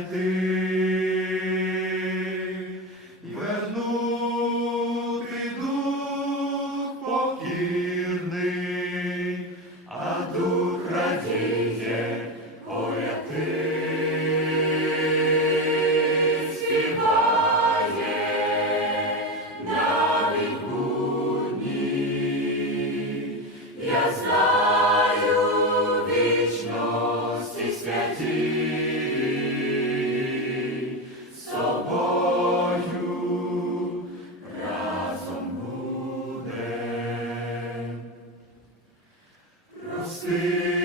Maitreya. спаси.